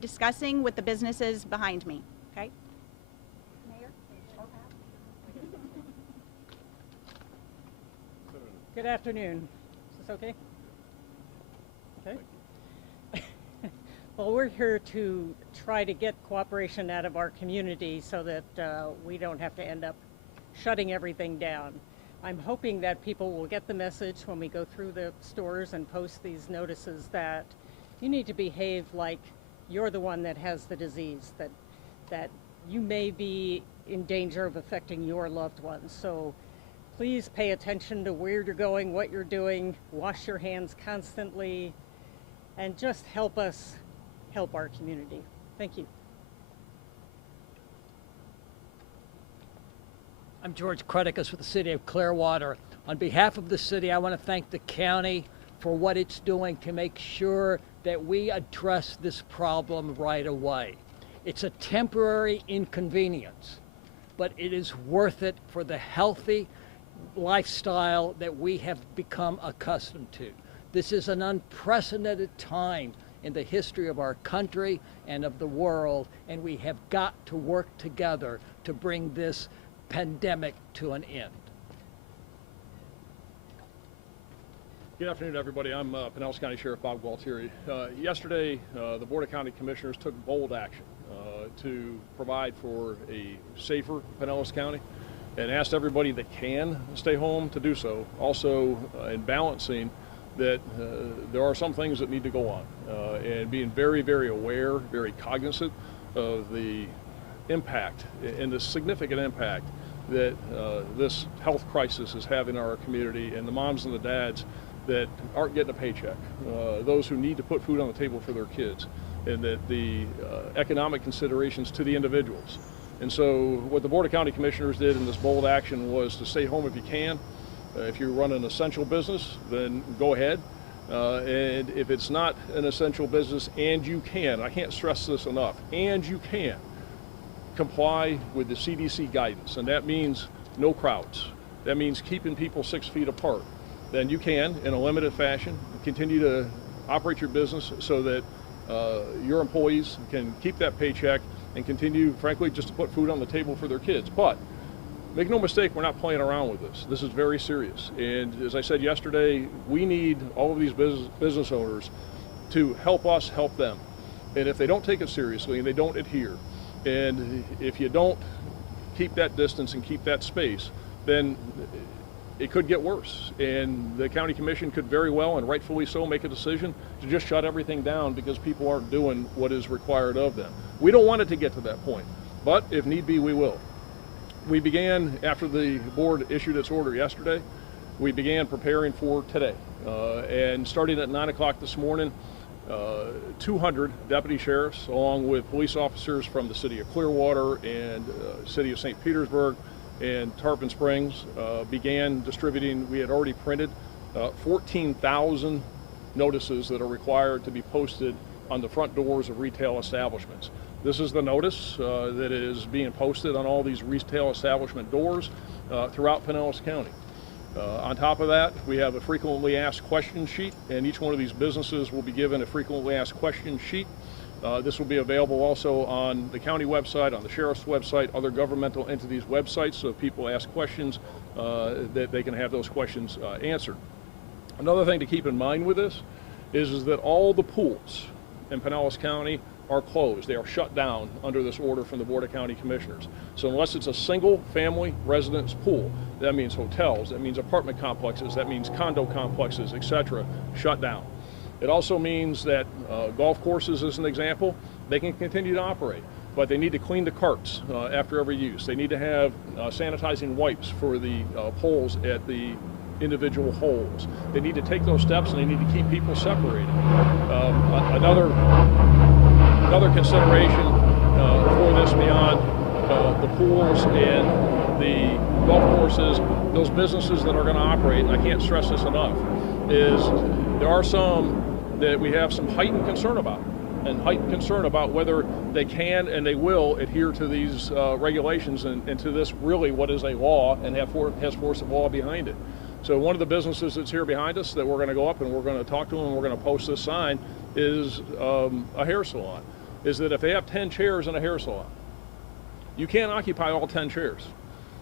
discussing with the businesses behind me, okay? Mayor? Good afternoon. Is this okay? Okay. Well, we're here to try to get cooperation out of our community so that we don't have to end up shutting everything down. I'm hoping that people will get the message when we go through the stores and post these notices that you need to behave like you're the one that has the disease, that you may be in danger of affecting your loved ones. So please pay attention to where you're going, what you're doing, wash your hands constantly, and just help us help our community. Thank you. I'm George Cretekos with the City of Clearwater. On behalf of the city, I want to thank the county for what it's doing to make sure that we address this problem right away. It's a temporary inconvenience, but it is worth it for the healthy lifestyle that we have become accustomed to. This is an unprecedented time in the history of our country and of the world, and we have got to work together to bring this pandemic to an end. Good afternoon, everybody. I'm Pinellas County Sheriff Bob Gualtieri. Yesterday, the Board of County Commissioners took bold action to provide for a safer Pinellas County and asked everybody that can stay home to do so. Also, in balancing that there are some things that need to go on and being very, very aware, very cognizant of the impact and the significant impact that this health crisis is having in our community, and the moms and the dads that aren't getting a paycheck, those who need to put food on the table for their kids, and that the economic considerations to the individuals. And so what the Board of County Commissioners did in this bold action was to stay home if you can. If you run an essential business, then go ahead. And if it's not an essential business and you can, I can't stress this enough, and you can comply with the CDC guidance, and that means no crowds. That means keeping people 6 feet apart. Then you can, in a limited fashion, continue to operate your business so that your employees can keep that paycheck and continue, frankly, just to put food on the table for their kids. But make no mistake, we're not playing around with this. This is very serious. And as I said yesterday, we need all of these business owners to help us help them. And if they don't take it seriously and they don't adhere, and if you don't keep that distance and keep that space, then it could get worse. And the county commission could very well, and rightfully so, make a decision to just shut everything down because people aren't doing what is required of them. We don't want it to get to that point, but if need be, we will. We began, after the board issued its order yesterday, we began preparing for today. And starting at 9 o'clock this morning, 200 deputy sheriffs, along with police officers from the city of Clearwater and city of St. Petersburg and Tarpon Springs, began distributing. We had already printed 14,000 notices that are required to be posted on the front doors of retail establishments. This is the notice that is being posted on all these retail establishment doors throughout Pinellas County. On top of that, we have a frequently asked question sheet, and each one of these businesses will be given a frequently asked question sheet. This will be available also on the county website, on the sheriff's website, other governmental entities' websites, so if people ask questions, that they can have those questions answered. Another thing to keep in mind with this is that all the pools in Pinellas County are closed. They are shut down under this order from the Board of County Commissioners. So unless it's a single family residence pool, that means hotels, that means apartment complexes, that means condo complexes, etc., shut down. It also means that golf courses, as an example, they can continue to operate, but they need to clean the carts after every use. They need to have sanitizing wipes for the poles at the individual holes. They need to take those steps, and they need to keep people separated. Another consideration for this beyond the pools and the golf courses, those businesses that are going to operate, and I can't stress this enough, is there are some that we have some heightened concern about, and heightened concern about whether they can and they will adhere to these regulations and to this really what is a law and has force of law behind it. So one of the businesses that's here behind us that we're going to go up and we're going to talk to them and we're going to post this sign is a hair salon. is that if they have 10 chairs in a hair salon, you can't occupy all 10 chairs.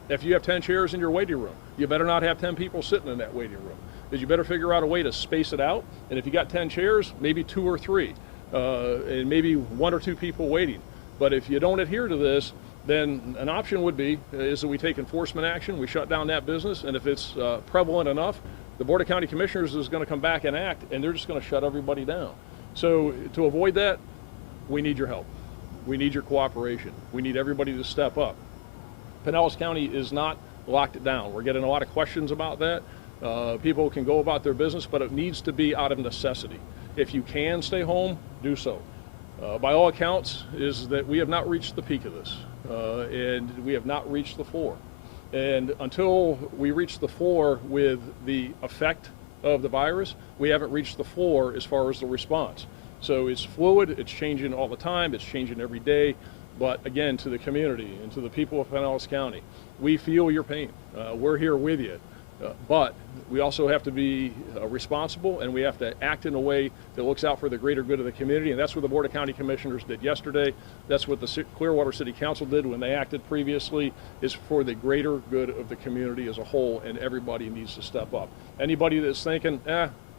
If you have 10 chairs in your waiting room, you better not have 10 people sitting in that waiting room, because you better figure out a way to space it out. And if you got 10 chairs, maybe 2 or 3, and maybe 1 or 2 people waiting. But if you don't adhere to this, then an option would be is that we take enforcement action, we shut down that business, and if it's prevalent enough, the Board of County Commissioners is going to come back and act, and they're just going to shut everybody down. So to avoid that, we need your help. We need your cooperation. We need everybody to step up. Pinellas County is not locked down. We're getting a lot of questions about that. People can go about their business, but it needs to be out of necessity. If you can stay home, do so. By all accounts, is that we have not reached the peak of this, and we have not reached the floor. And until we reach the floor with the effect of the virus, we haven't reached the floor as far as the response. So it's fluid, it's changing all the time, it's changing every day. But again, to the community and to the people of Pinellas County, we feel your pain. We're here with you. But we also have to be responsible, and we have to act in a way that looks out for the greater good of the community, and that's what the Board of County Commissioners did yesterday. That's what the Clearwater City Council did when they acted previously, is for the greater good of the community as a whole, and everybody needs to step up. Anybody that's thinking,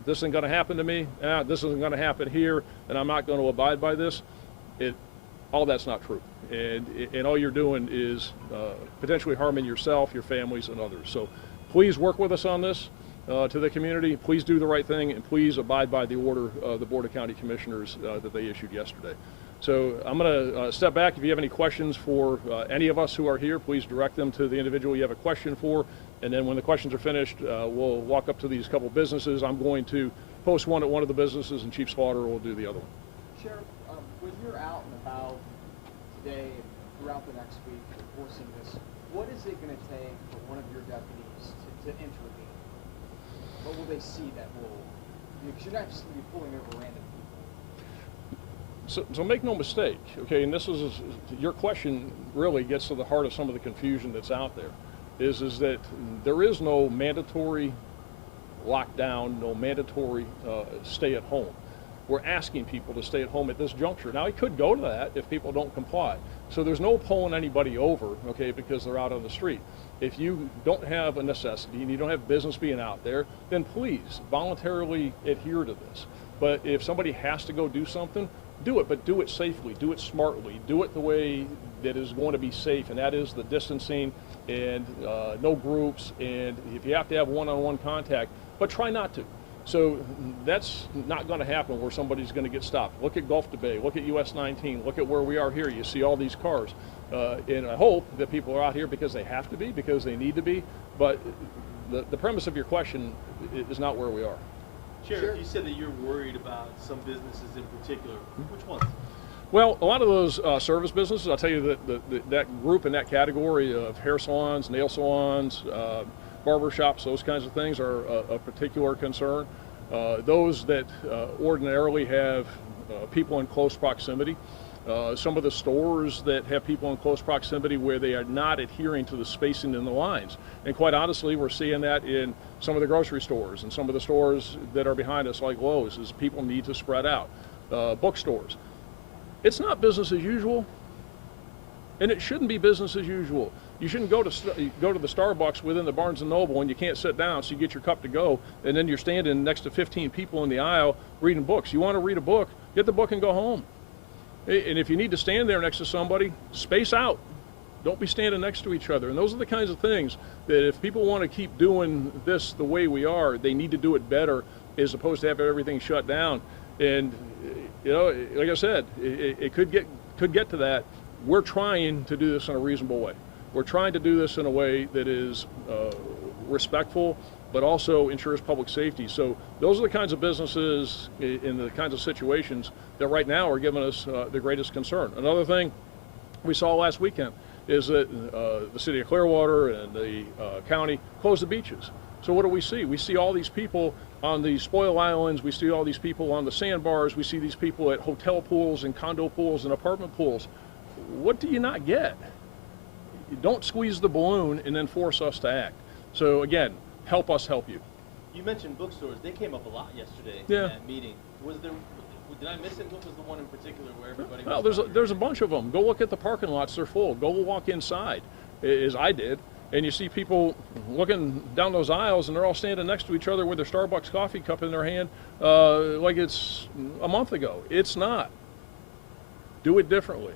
this isn't going to happen to me, this isn't going to happen here, and I'm not going to abide by this, all that's not true. And all you're doing is potentially harming yourself, your families, and others. So please work with us on this to the community. Please do the right thing, and please abide by the order of the Board of County Commissioners that they issued yesterday. So I'm going to step back. If you have any questions for any of us who are here, please direct them to the individual you have a question for. And then when the questions are finished, we'll walk up to these couple businesses. I'm going to post one at one of the businesses, and Chief Slaughter will do the other one. Sheriff, when you're out and about today and throughout the next week enforcing this, what is it going to take for one of your deputies to intervene? What will they see that will, because you're not just going to be pulling over random people. So make no mistake, okay, and this is, your question really gets to the heart of some of the confusion that's out there, is that there is no mandatory lockdown, no mandatory stay at home. We're asking people to stay at home at this juncture. Now, it could go to that if people don't comply. So there's no pulling anybody over, okay, because they're out on the street. If you don't have a necessity and you don't have business being out there, then please voluntarily adhere to this. But if somebody has to go do something, do it, but do it safely, do it smartly, do it the way that is going to be safe, and that is the distancing and no groups, and if you have to have one-on-one contact, but try not to. So that's not going to happen where somebody's going to get stopped. Look at Gulf to Bay, look at US 19, look at where we are here. You see all these cars. And I hope that people are out here because they have to be, because they need to be. But the premise of your question is not where we are. Sheriff, you said that you're worried about some businesses in particular. Which ones? Well, a lot of those service businesses, I'll tell you that that group in that category of hair salons, nail salons, barber shops, those kinds of things are a particular concern. Those that ordinarily have people in close proximity, some of the stores that have people in close proximity where they are not adhering to the spacing in the lines. And quite honestly, we're seeing that in some of the grocery stores and some of the stores that are behind us like Lowe's, is people need to spread out. Bookstores. It's not business as usual, and it shouldn't be business as usual. You shouldn't go to the Starbucks within the Barnes & Noble and you can't sit down, so you get your cup to go, and then you're standing next to 15 people in the aisle reading books. You want to read a book, get the book and go home. And if you need to stand there next to somebody, space out. Don't be standing next to each other. And those are the kinds of things that if people want to keep doing this the way we are, they need to do it better as opposed to have everything shut down. And, you know, like I said, it could get to that. We're trying to do this in a reasonable way. We're trying to do this in a way that is respectful, but also ensures public safety. So those are the kinds of businesses in the kinds of situations that right now are giving us the greatest concern. Another thing we saw last weekend is that the city of Clearwater and the county closed the beaches. So what do we see? We see all these people on the spoil islands, we see all these people on the sandbars, we see these people at hotel pools and condo pools and apartment pools. What do you not get? You don't squeeze the balloon and then force us to act. So again, help us help you. You mentioned bookstores. They came up a lot yesterday Yeah. in that meeting. Did I miss it? What was the one in particular where everybody Well, was there's a bunch of them. Go look at the parking lots; they're full. Go walk inside, as I did, and you see people looking down those aisles, and they're all standing next to each other with their Starbucks coffee cup in their hand, like it's a month ago. It's not. Do it differently.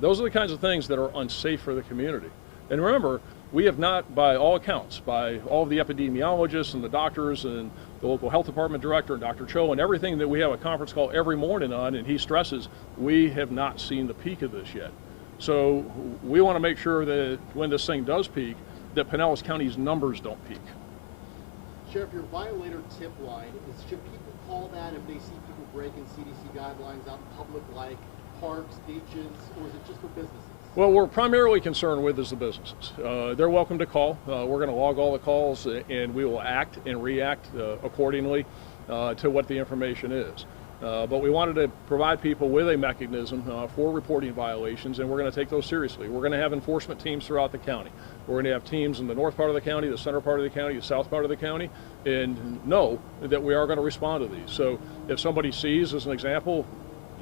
Those are the kinds of things that are unsafe for the community. And remember, we have not, by all accounts, by all of the epidemiologists and the doctors and the local health department director and Dr. Cho and everything that we have a conference call every morning on, and he stresses, we have not seen the peak of this yet. So we want to make sure that when this thing does peak, that Pinellas County's numbers don't peak. Sheriff, your violator tip line, should people call that if they see people breaking CDC guidelines out in public, like parks, beaches, or is it just for businesses? Well, we're primarily concerned with is the businesses. They're welcome to call. We're going to log all the calls, and we will act and react accordingly to what the information is. But we wanted to provide people with a mechanism for reporting violations, and we're going to take those seriously. We're going to have enforcement teams throughout the county. We're going to have teams in the north part of the county, the center part of the county, the south part of the county, and know that we are going to respond to these. So if somebody sees, as an example,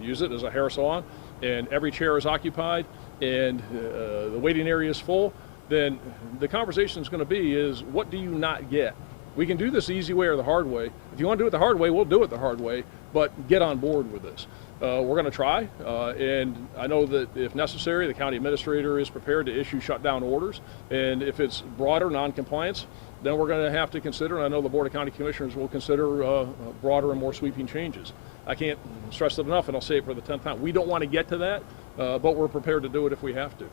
use it as a hair salon, and every chair is occupied, and the waiting area is full, then the conversation is going to be is, what do you not get? We can do this the easy way or the hard way. If you want to do it the hard way, we'll do it the hard way, but get on board with this. We're going to try, and I know that if necessary, the county administrator is prepared to issue shutdown orders, and if it's broader non-compliance, then we're going to have to consider, and I know the Board of County Commissioners will consider broader and more sweeping changes. I can't stress it enough, and I'll say it for the 10th time. We don't want to get to that, but we're prepared to do it if we have to.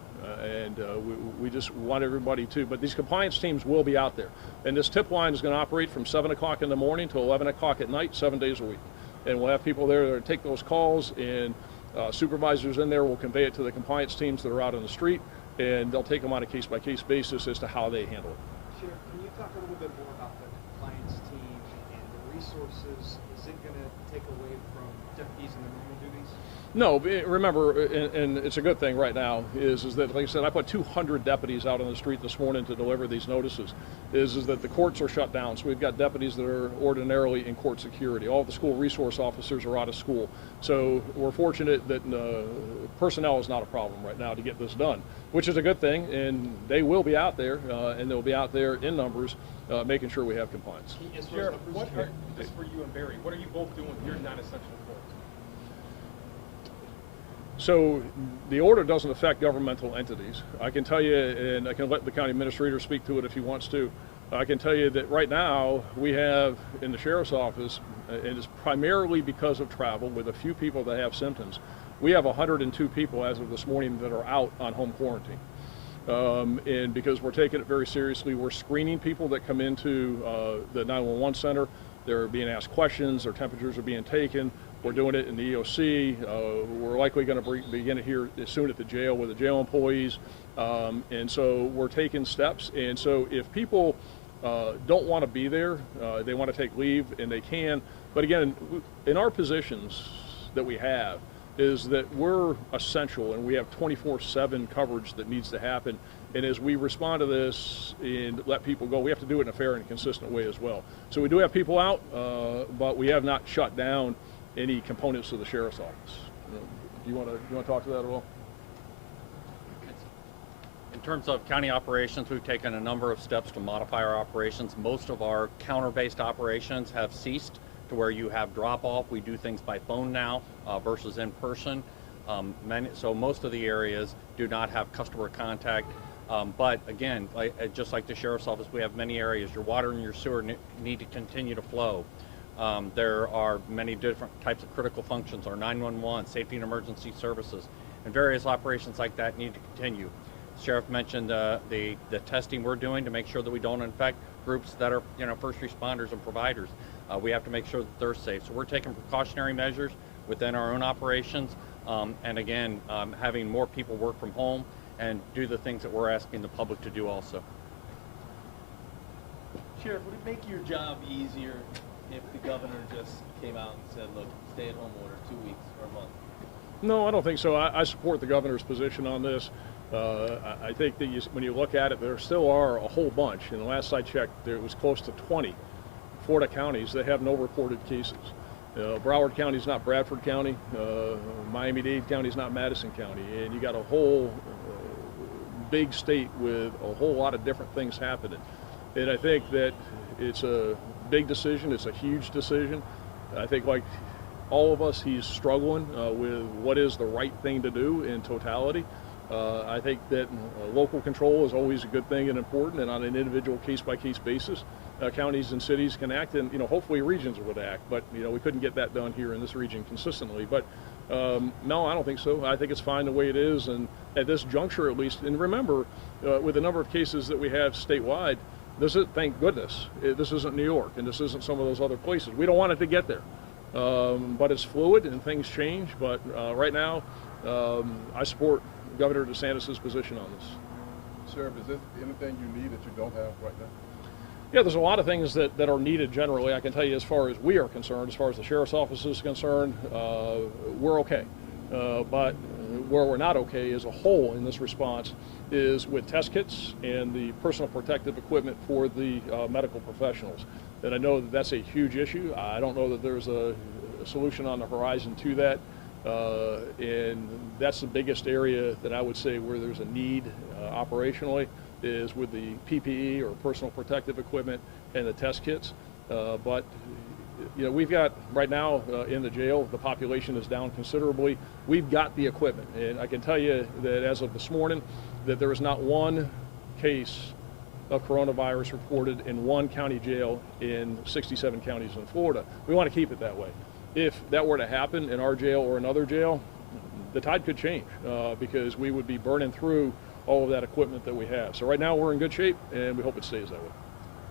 We just want everybody to. But these compliance teams will be out there. And this tip line is going to operate from 7 o'clock in the morning to 11 o'clock at night, 7 days a week. And we'll have people there to take those calls, and supervisors in there will convey it to the compliance teams that are out on the street, and they'll take them on a case-by-case basis as to how they handle it. Sheriff, can you talk a little bit more about the compliance team and the resources? Is it going to take away from deputies and their normal duties? No, remember, and it's a good thing right now, is that, like I said, I put 200 deputies out on the street this morning to deliver these notices, is that the courts are shut down. So we've got deputies that are ordinarily in court security. All the school resource officers are out of school. So we're fortunate that personnel is not a problem right now to get this done, which is a good thing, and they will be out there, and they'll be out there in numbers, making sure we have compliance. Sheriff, just for you and Barry, what are you both doing with your non-essential reports? So the order doesn't affect governmental entities. I can tell you, and I can let the county administrator speak to it if he wants to, I can tell you that right now we have in the sheriff's office, and it's primarily because of travel with a few people that have symptoms, we have 102 people as of this morning that are out on home quarantine. And because we're taking it very seriously, we're screening people that come into the 911 center. They're being asked questions, their temperatures are being taken. We're doing it in the EOC. We're likely going to begin it here soon at the jail with the jail employees. And so we're taking steps. And so if people don't want to be there, they want to take leave, and they can. But again, in our positions that we have, is that we're essential, and we have 24/7 coverage that needs to happen. And as we respond to this and let people go, we have to do it in a fair and consistent way as well. So we do have people out, but we have not shut down any components of the sheriff's office. Do you want to talk to that at all? In terms of county operations, we've taken a number of steps to modify our operations. Most of our counter-based operations have ceased to where you have drop-off. We do things by phone now versus in person. So most of the areas do not have customer contact. But again, just like the sheriff's office, we have many areas. Your water and your sewer need to continue to flow. There are many different types of critical functions, our 911, safety and emergency services, and various operations like that need to continue. Sheriff mentioned the testing we're doing to make sure that we don't infect groups that are, first responders and providers. We have to make sure that they're safe. So we're taking precautionary measures within our own operations, and again, having more people work from home and do the things that we're asking the public to do also. Sheriff, would it make your job easier if the governor just came out and said, look, stay-at-home order, 2 weeks or a month? No, I don't think so. I support the governor's position on this. I think that when you look at it, there still are a whole bunch. And the last I checked, there was close to 20 Florida counties that have no reported cases. Broward County is not Bradford County. Miami-Dade County is not Madison County. And you got a whole big state with a whole lot of different things happening. And I think that it's a big decision. It's a huge decision. I think, like all of us, he's struggling with what is the right thing to do in totality. I think that local control is always a good thing and important, and on an individual case-by-case basis, counties and cities can act, and hopefully regions would act. But we couldn't get that done here in this region consistently. But no, I don't think so. I think it's fine the way it is, and at this juncture at least. And remember, with the number of cases that we have statewide, this is, thank goodness, this isn't New York, and this isn't some of those other places. We don't want it to get there, but it's fluid and things change. But right now, I support Governor DeSantis' position on this. Sheriff, is there anything you need that you don't have right now? Yeah, there's a lot of things that are needed generally. I can tell you, as far as we are concerned, as far as the sheriff's office is concerned, we're okay. But where we're not okay as a whole in this response is with test kits and the personal protective equipment for the medical professionals. And I know that that's a huge issue. I don't know that there's a solution on the horizon to that. And that's the biggest area that I would say where there's a need operationally is with the PPE or personal protective equipment and the test kits. But we've got right now in the jail, the population is down considerably. We've got the equipment, and I can tell you that as of this morning, that there is not one case of coronavirus reported in one county jail in 67 counties in Florida. We want to keep it that way. If that were to happen in our jail or another jail, the tide could change because we would be burning through all of that equipment that we have. So right now we're in good shape, and we hope it stays that way.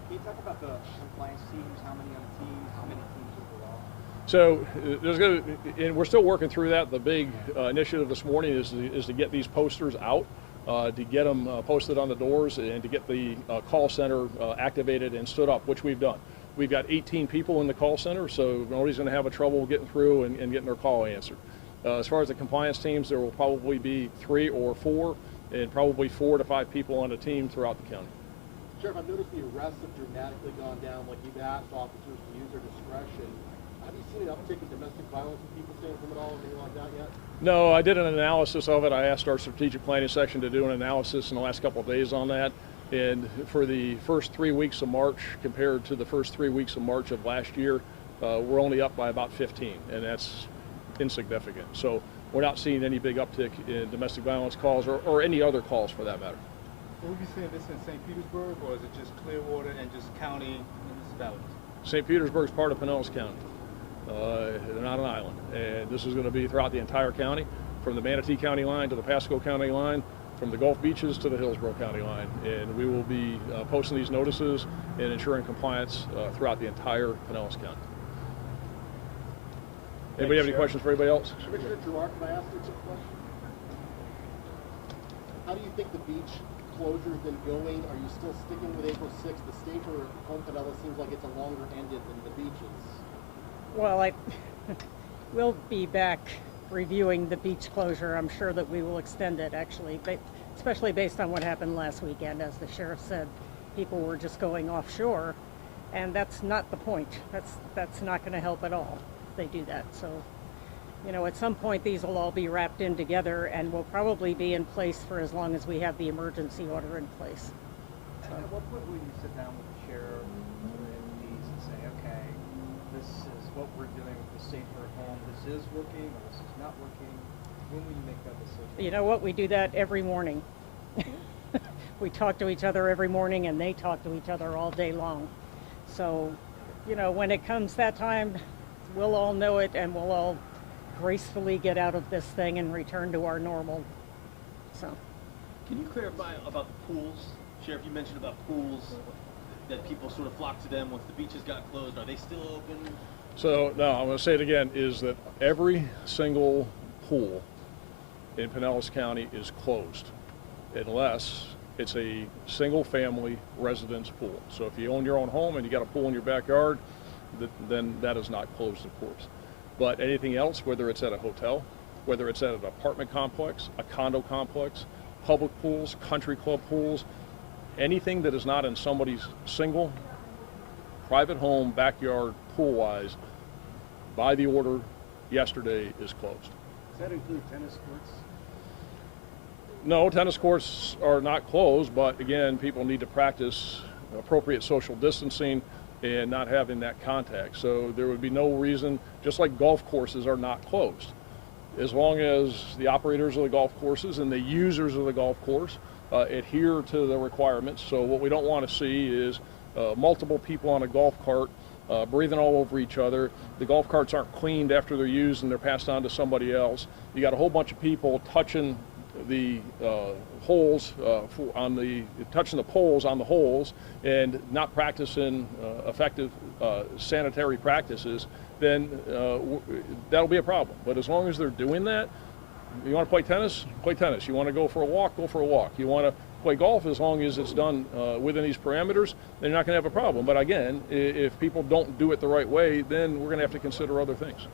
Can you talk about the compliance teams? How many on the team? How many teams overall? So there's going to, and we're still working through that. The big initiative this morning is to get these posters out, to get them posted on the doors, and to get the call center activated and stood up, which we've done. We've got 18 people in the call center, so nobody's going to have a trouble getting through and getting their call answered. As far as the compliance teams, there will probably be 3 or 4, and probably 4 to 5 people on a team throughout the county. Sheriff, I've noticed the arrests have dramatically gone down. Like, you've asked officers to use their discretion. Have you seen an uptick in domestic violence with people staying home at all, or anything like that yet? No, I did an analysis of it. I asked our strategic planning section to do an analysis in the last couple of days on that. And for the first 3 weeks of March compared to the first 3 weeks of March of last year, we're only up by about 15, and that's insignificant. So we're not seeing any big uptick in domestic violence calls or any other calls for that matter. Will we be seeing this in St. Petersburg, or is it just Clearwater and just county municipalities? St. Petersburg's part of Pinellas County. They're not an island. And this is going to be throughout the entire county, from the Manatee County line to the Pasco County line, from the Gulf Beaches to the Hillsborough County line. And we will be posting these notices and ensuring compliance throughout the entire Pinellas County. Anybody have any questions for anybody else? Commissioner Gerard, can I ask you a question? How do you think the beach closure has been going? Are you still sticking with April 6th? The stay for home Pinellas seems like it's a longer ended than the beaches. Well, we'll be back reviewing the beach closure. I'm sure that we will extend it, actually, but especially based on what happened last weekend. As the sheriff said, people were just going offshore, and that's not the point. That's not going to help at all if they do that. So, at some point these will all be wrapped in together and will probably be in place for as long as we have the emergency order in place. So. At what point will you sit down with the sheriff and these and say, okay, this is what we're doing with the safer at home. This is working, or this is not working. When will you make that decision? You know what? We do that every morning. We talk to each other every morning, and they talk to each other all day long. So, when it comes that time, we'll all know it, and we'll all gracefully get out of this thing and return to our normal. So. Can you clarify about the pools? Sheriff, you mentioned about pools, that people sort of flock to them once the beaches got closed. Are they still open? So, no, I'm going to say it again, is that every single pool in Pinellas County is closed unless it's a single-family residence pool. So if you own your own home and you got a pool in your backyard, then that is not closed, of course. But anything else, whether it's at a hotel, whether it's at an apartment complex, a condo complex, public pools, country club pools, anything that is not in somebody's single private home backyard pool-wise by the order yesterday is closed. Does that include tennis courts? No, tennis courts are not closed, but again, people need to practice appropriate social distancing and not having that contact. So there would be no reason, just like golf courses are not closed, as long as the operators of the golf courses and the users of the golf course adhere to the requirements. So what we don't want to see is multiple people on a golf cart breathing all over each other. The golf carts aren't cleaned after they're used and they're passed on to somebody else. You got a whole bunch of people touching the holes touching the poles on the holes and not practicing effective sanitary practices, then that'll be a problem. But as long as they're doing that, you want to play tennis? Play tennis. You want to go for a walk? Go for a walk. You want to play golf, as long as it's done within these parameters, then you're not going to have a problem. But again, if people don't do it the right way, then we're going to have to consider other things.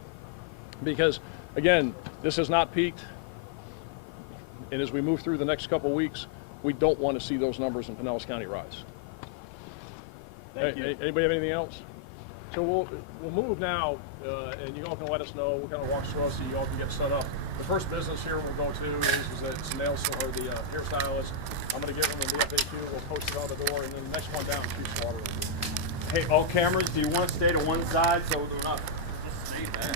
Because again, this has not peaked. And as we move through the next couple of weeks, we don't want to see those numbers in Pinellas County rise. Thank you. Anybody have anything else? So we'll move now, and you all can let us know. We'll kind of walk through so you all can get set up. The first business here we'll go to is the nail or the hairstylist. I'm going to give them the FAQ. We'll post it on the door, and then the next one down, Chief Slaughter. Hey, all cameras, do you want to stay to one side so we're not just stay there?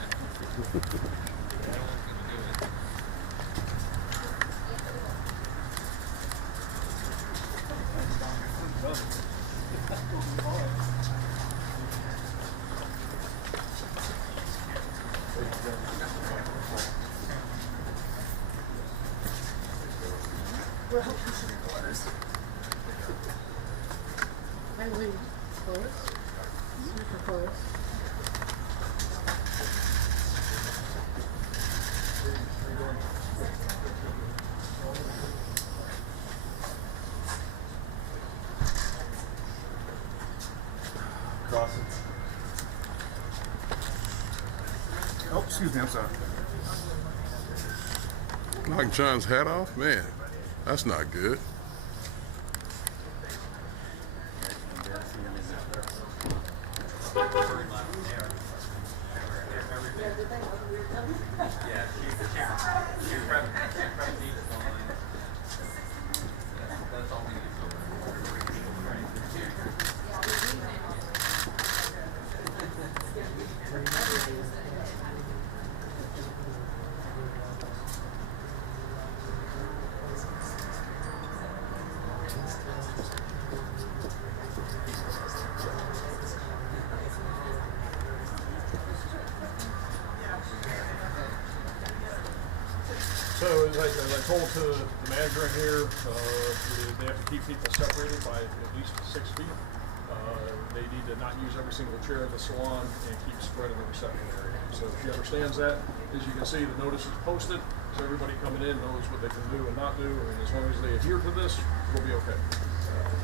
We're hoping to be close. I leave close. Super close. Cross it. Oh, excuse me, I'm sorry. Knock John's hat off? Man, that's not good. So as I told to the manager in here, they have to keep people separated by at least 6 feet. They need to not use every single chair in the salon and keep spreading the reception area. So she understands that. As you can see, the notice is posted, so everybody coming in knows what they can do and not do, and as long as they adhere to this, we'll be okay.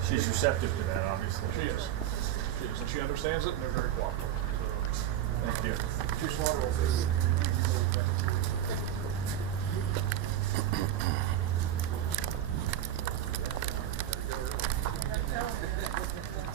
She's receptive to that, obviously. She is. She is, and she understands it, and they're very cooperative. So, Thank you. Chief Slaughter will